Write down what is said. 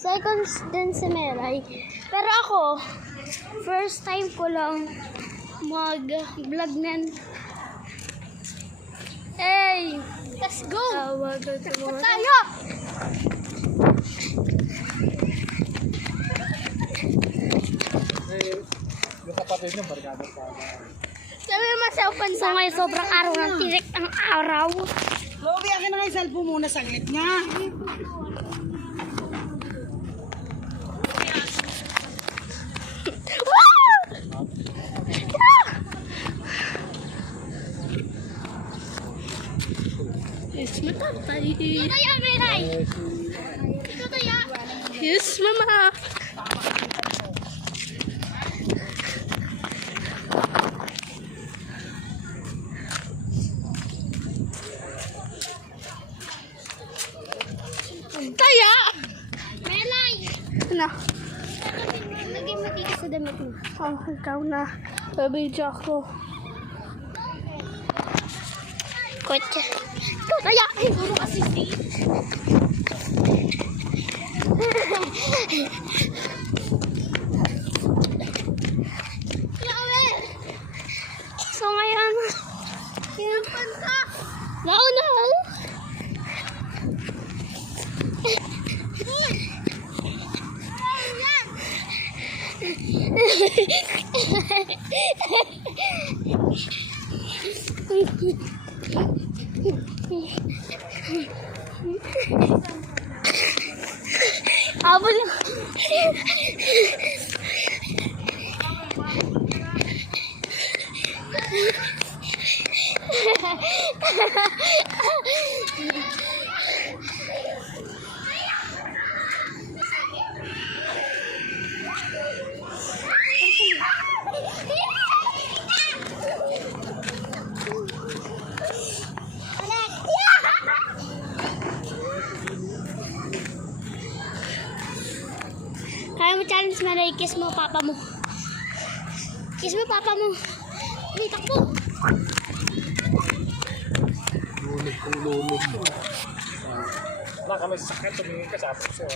seconds din si Melay. Pero ako, first time ko lang mag-vlog nen. Hey! Let's go! Takbo tayo! Yung kapatid niyo, barkada pa. Sabi naman sa open sa ngayon, sobrang araw ng tirik ang araw. Lobi, akin na nga yung cellphone muna saglit nga. Yes, matatay. Ito tayo, Melay. Ito tayo. Yes, mama. Taya! Melay! Ano? Lagay mo dito sa damit mo. Oh, ikaw na. Babidyo ako. Kotse. Ikaw taya! Siguro kasi so ngayon, yung panta. Nauna! Abol yung kaya mo challenge na rin, kiss mo papa mo. Kiss mo papa mo. Uy, takbo. Lulog mo. Wala kami sa sakit, tumingin ka sa apo siya.